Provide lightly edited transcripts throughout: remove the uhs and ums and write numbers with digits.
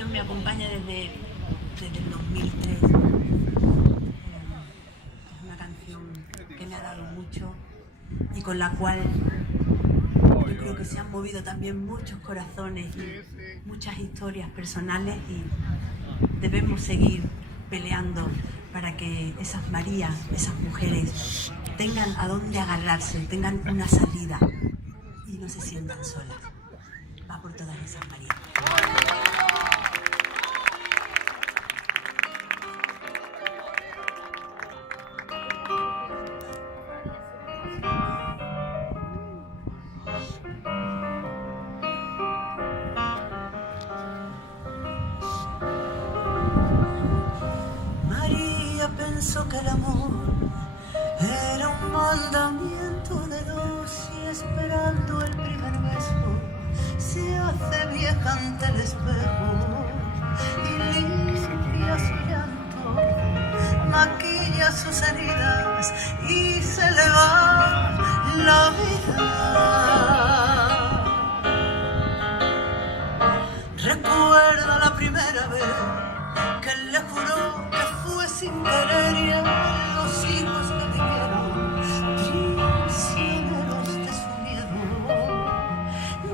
canción me acompaña desde el 2003. Es una canción que me ha dado mucho y con la cual yo creo que se han movido también muchos corazones y muchas historias personales, y debemos seguir peleando para que esas Marías, esas mujeres, tengan a dónde agarrarse, tengan una salida y no se sientan solas. Va por todas esas Marías. María pensó que el amor era un mandamiento de dos, y esperando el primer beso se hace vieja ante el espejo y limpia su llanto, maquilla sus heridas y se le va la vida. Recuerda la primera vez que él le juró que fue sin querer, y los hijos que vivieron prisioneros de su miedo.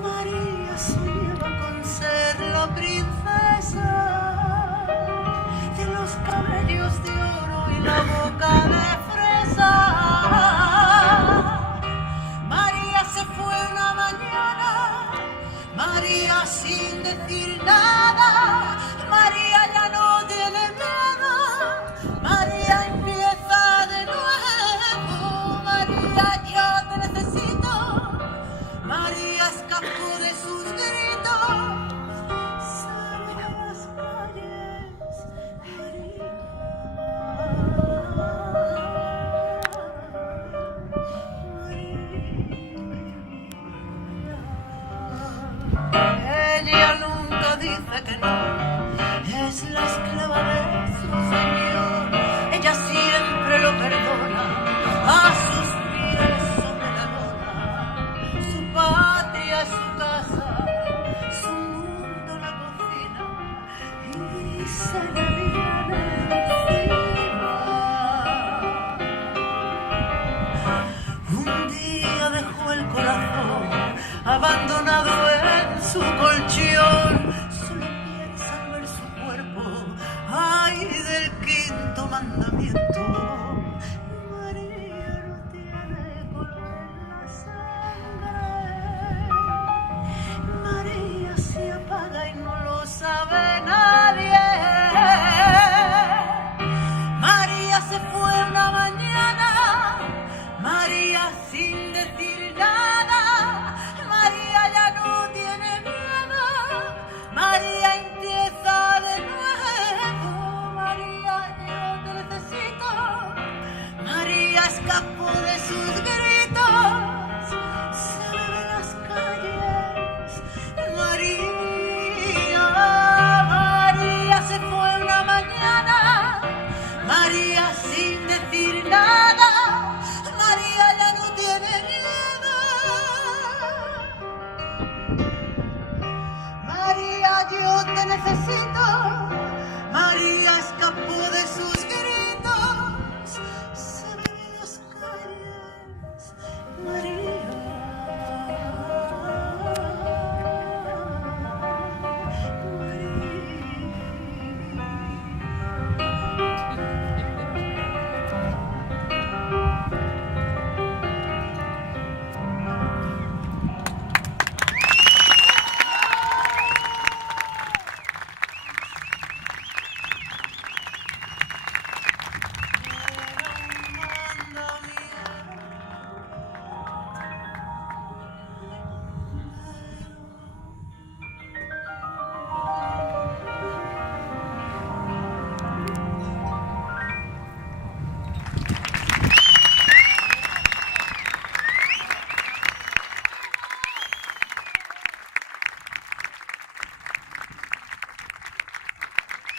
María soñaba con ser la princesa de los cabellos de oro y la boca de fresa. María se fue una mañana, María sin decir nada. María ya no tiene miedo, María empieza de nuevo. María, yo te necesito. María escapó de sus gritos, salió a las calles herida. Ella nunca dice que no, es la esclava de su señor. Ella siempre lo perdona, a sus pies sobre la lona. Su patria es su casa, su mundo la cocina, y se le viene encima. Un día dejó el corazón abandonado en su colchón, solo piensa al ver su cuerpo, ay, del quinto mandamiento. María no tiene color en la sangre, María se apaga y no lo sabe nadie. María se fue una mañana, María sin decir nada. María ya no tiene miedo, María empieza de nuevo. María, yo te necesito. María escapó de sus gritos, se ve en las calles. María, María se fue una mañana, María sin decir nada. María ya no tiene miedo. María, yo te necesito.